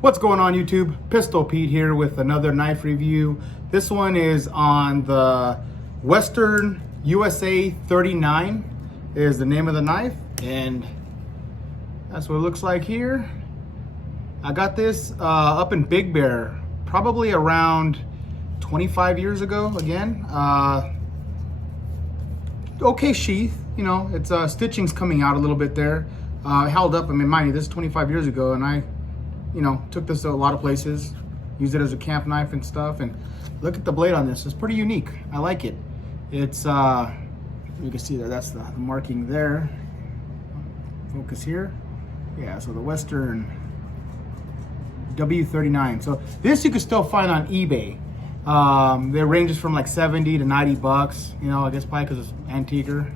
What's going on YouTube? Pistol Pete here with another knife review. This one is on the Western USA 39 is the name of the knife, and that's what it looks like here. I got this up in Big Bear probably around 25 years ago again. Okay sheath, you know, it's stitching's coming out a little bit there. Held up, I mean, mind you, this is 25 years ago, and I took this to a lot of places, used it as a camp knife and stuff. And look at the blade on this, it's pretty unique. I like it. It's, you can see there, that's the marking there. Focus here. Yeah, so the Western W39. So this you can still find on eBay. It ranges from like 70 to 90 bucks, I guess probably because it's antiquer.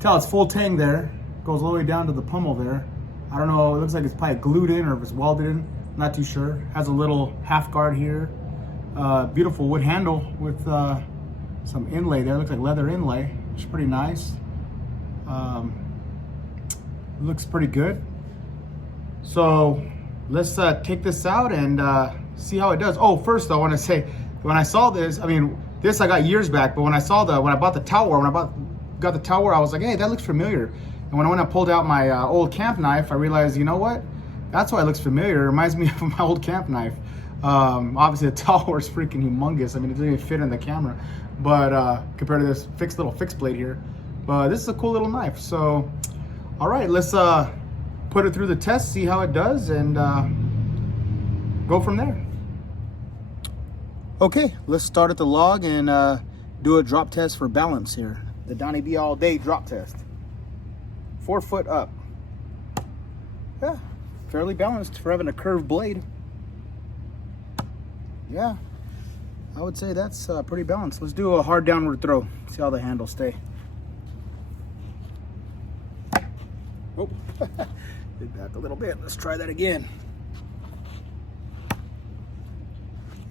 Tell it's full tang there, goes all the way down to the pummel there. I don't know, it looks like it's probably glued in or if it's welded in, not too sure. Has a little half guard here. Beautiful wood handle with some inlay there, looks like leather inlay, which is pretty nice. Looks pretty good. So let's take this out and see how it does. Oh, first though, I want to say, when I saw this, I mean, this I got years back, but when I bought the tower, got the tower, I was like, hey, that looks familiar. And when I pulled out my old camp knife, I realized, you know what? That's why it looks familiar. It reminds me of my old camp knife. Obviously, the tower is freaking humongous. I mean, it doesn't even fit in the camera, but compared to this little fixed blade here. But this is a cool little knife. So, all right, let's put it through the test, see how it does, and go from there. Okay, let's start at the log and do a drop test for balance here. The Donnie B All Day drop test. 4 foot up. Yeah, fairly balanced for having a curved blade. Yeah, I would say that's pretty balanced. Let's do a hard downward throw. See how the handles stay. Oh, did back a little bit. Let's try that again.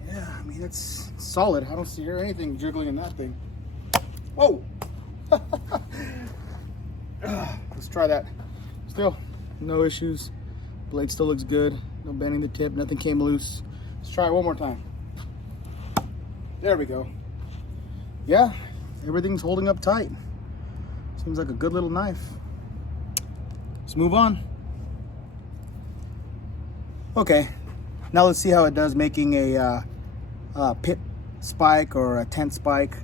Yeah, I mean, it's solid. I don't hear anything jiggling in that thing. Whoa! Let's try that. Still, no issues. Blade still looks good. No bending the tip. Nothing came loose. Let's try it one more time. There we go. Yeah, everything's holding up tight. Seems like a good little knife. Let's move on. Okay, now let's see how it does making a pit spike or a tent spike.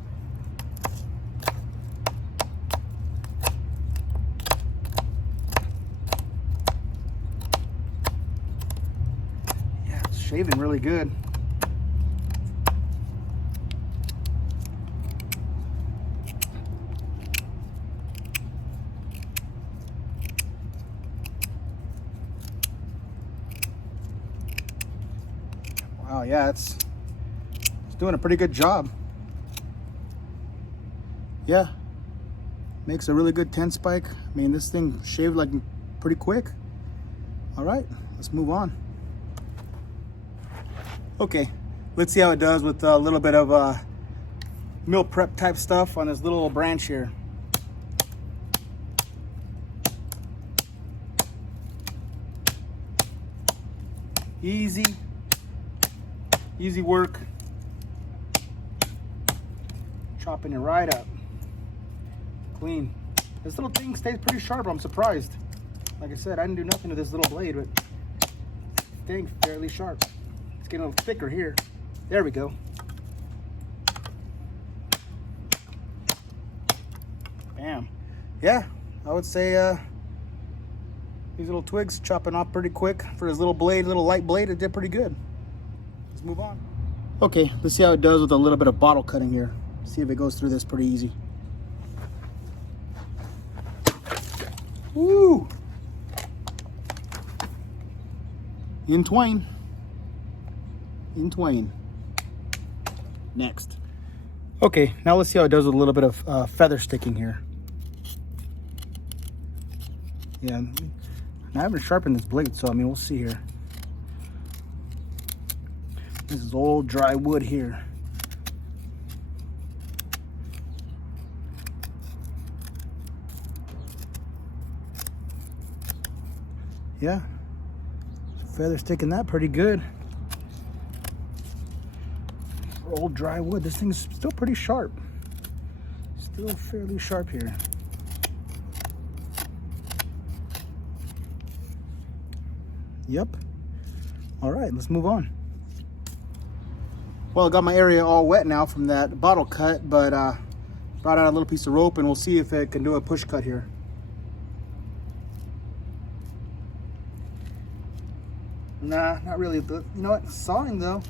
Shaving really good. Wow, yeah, it's doing a pretty good job. Yeah, makes a really good tent spike. I mean, this thing shaved like pretty quick. All right, let's move on. Okay, let's see how it does with a little bit of meal prep type stuff on this little branch here. Easy work. Chopping it right up. Clean. This little thing stays pretty sharp, I'm surprised. Like I said, I didn't do nothing to this little blade, but it's staying fairly sharp. It's getting a little thicker here. There we go. Bam. Yeah, I would say these little twigs chopping off pretty quick for this little blade, little light blade. It did pretty good. Let's move on. Okay, let's see how it does with a little bit of bottle cutting here. See if it goes through this pretty easy. Woo! In twain. In twain. Next. Okay, now let's see how it does with a little bit of feather sticking here. Yeah, I haven't sharpened this blade, so I mean, we'll see here. This is old dry wood here. Yeah, Feather sticking that pretty good. For old dry wood, this thing's still pretty sharp. Still fairly sharp here. Yep. All right, let's move on. Well, I got my area all wet now from that bottle cut, but brought out a little piece of rope and we'll see if it can do a push cut here. Nah, not really. You know what? Sawing though.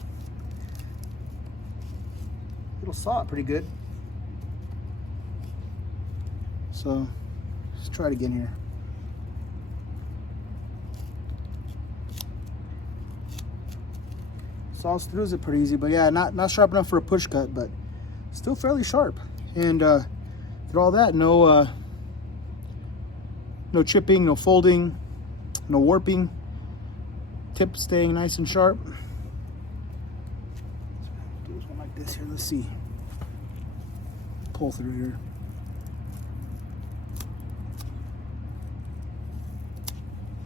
It'll saw it pretty good. So let's try it again here. Saws through it pretty easy, but yeah, not sharp enough for a push cut, but still fairly sharp. And through all that, no chipping, no folding, no warping. Tip staying nice and sharp. Do one like this here. Let's see. Pull through here.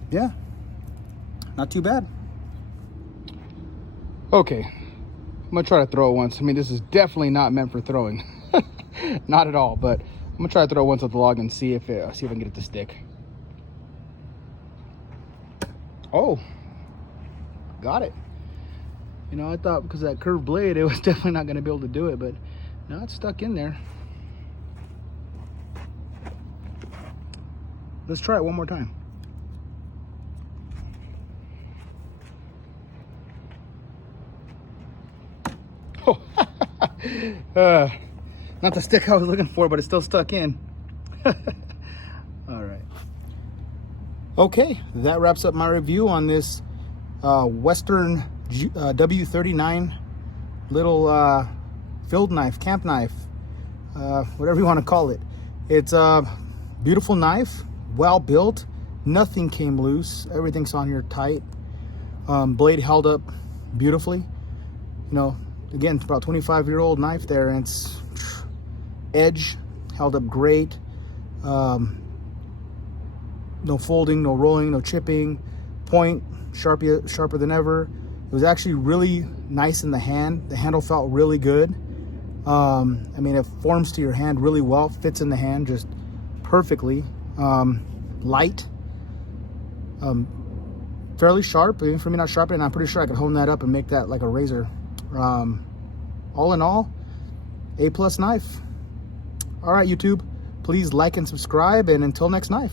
Yeah, not too bad. Okay, I'm gonna try to throw it once. I mean, this is definitely not meant for throwing. Not at all, but I'm gonna try to throw it once with the log and see if I can get it to stick. Oh, got it. You know, I thought because of that curved blade, it was definitely not gonna be able to do it, but now it's stuck in there. Let's try it one more time. Oh, not the stick I was looking for, but it's still stuck in. All right. Okay, that wraps up my review on this Western W39 little field knife, camp knife, whatever you want to call it. It's a beautiful knife, well built. Nothing came loose. Everything's on here tight. Blade held up beautifully. You know, again, it's about 25-year-old knife there, and it's edge held up great. No folding, no rolling, no chipping. Point sharper than ever. It was actually really nice in the hand. The handle felt really good. I mean, it forms to your hand really well. Fits in the hand just perfectly. Light. Fairly sharp. Even for me not sharp, and I'm pretty sure I could hone that up and make that like a razor. All in all, A+ knife. All right, YouTube, please like and subscribe, and until next knife.